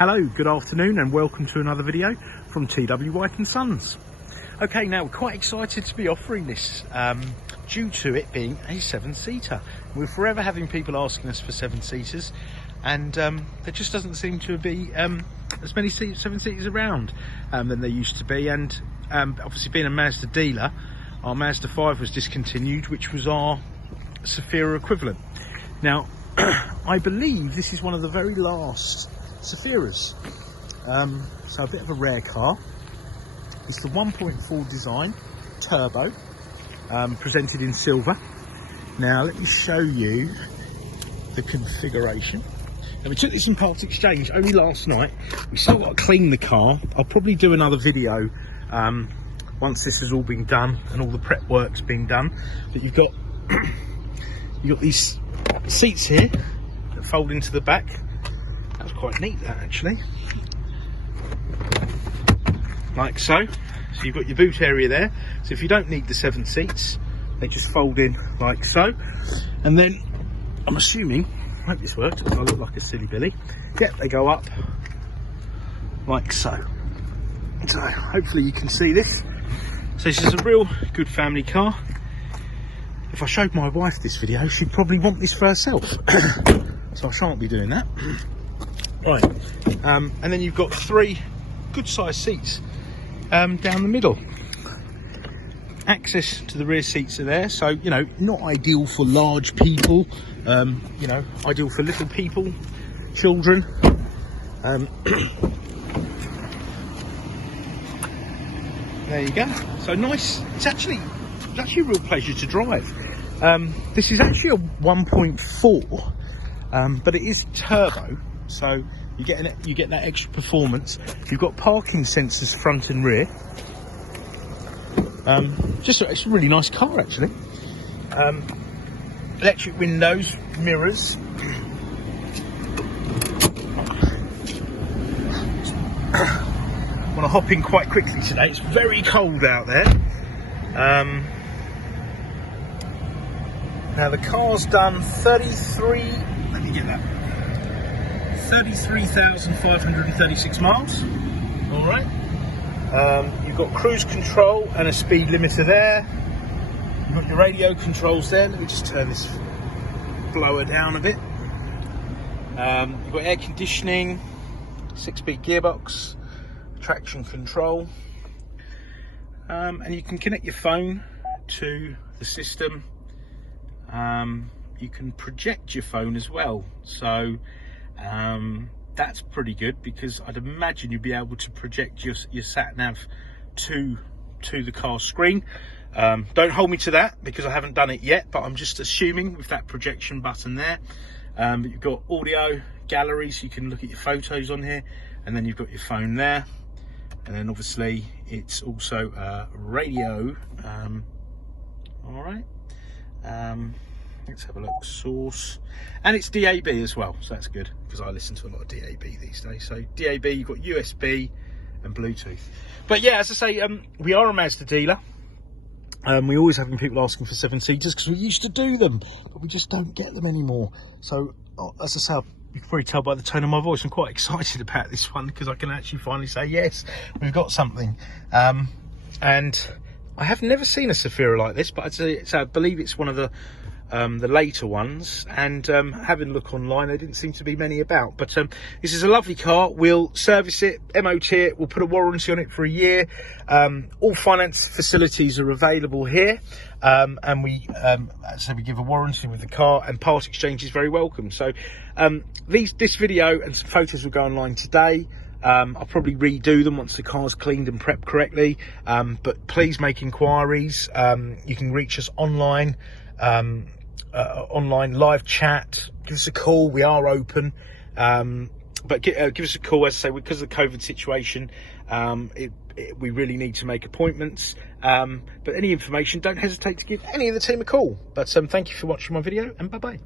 Hello, good afternoon and welcome to another video from TW White & Sons. Okay, now we're quite excited to be offering this due to it being a 7-seater. We're forever having people asking us for 7-seaters and there just doesn't seem to be as many 7-seaters around than there used to be, and obviously being a Mazda dealer, our Mazda 5 was discontinued, which was our Zafira equivalent. Now I believe this is one of the very last Zafiras, so a bit of a rare car. It's the 1.4 design turbo, presented in silver. Now let me show you the configuration. Now we took this in part exchange only last night. We still got to clean the car. I'll probably do another video once this has all been done and all the prep work's been done. But you've got these seats here that fold into the back. That was quite neat, that, actually. Like so. So you've got your boot area there. So if you don't need the 7 seats, they just fold in like so. And then I'm assuming, I hope this worked, I look like a silly Billy. Yep, they go up like so. So hopefully you can see this. So this is a real good family car. If I showed my wife this video, she'd probably want this for herself. So I shan't be doing that. Right, and then you've got 3 good sized seats down the middle. Access to the rear seats are there, so you know, not ideal for large people, you know, ideal for little people, children. There you go. So nice. It's actually a real pleasure to drive. This is actually a 1.4, but it is turbo. So you get that extra performance. You've got parking sensors front and rear. It's a really nice car, actually. Electric windows, mirrors. I want to hop in quite quickly today. It's very cold out there. Now the car's done 33,536 miles. All right. You've got cruise control and a speed limiter there. You've got your radio controls there. Let me just turn this blower down a bit. You've got air conditioning, 6-speed gearbox, traction control, and you can connect your phone to the system. You can project your phone as well, so that's pretty good, because I'd imagine you'd be able to project your sat nav to the car screen. Don't hold me to that because I haven't done it yet, but I'm just assuming with that projection button there. But you've got audio gallery, so you can look at your photos on here, and then you've got your phone there, and then obviously it's also radio. All right. Let's have a look. Source, and it's DAB as well, so that's good because I listen to a lot of DAB these days. So DAB, you've got USB and Bluetooth. But yeah, as I say, we are a Mazda dealer. We always having people asking for 7-seaters because we used to do them, but we just don't get them anymore. So as I say, you can probably tell by the tone of my voice, I'm quite excited about this one because I can actually finally say yes, we've got something. And I have never seen a Zafira like this, but I believe it's one of the later ones, and having a look online, there didn't seem to be many about. But this is a lovely car. We'll service it, MOT it, we'll put a warranty on it for a year. All finance facilities are available here, and we give a warranty with the car, and part exchange is very welcome. So this video and some photos will go online today. I'll probably redo them once the car's cleaned and prepped correctly, but please make inquiries. You can reach us online, online live chat. Give us a call, we are open, but give us a call. As I say, because of the COVID situation, we really need to make appointments, but any information, don't hesitate to give any of the team a call. But thank you for watching my video, and bye bye.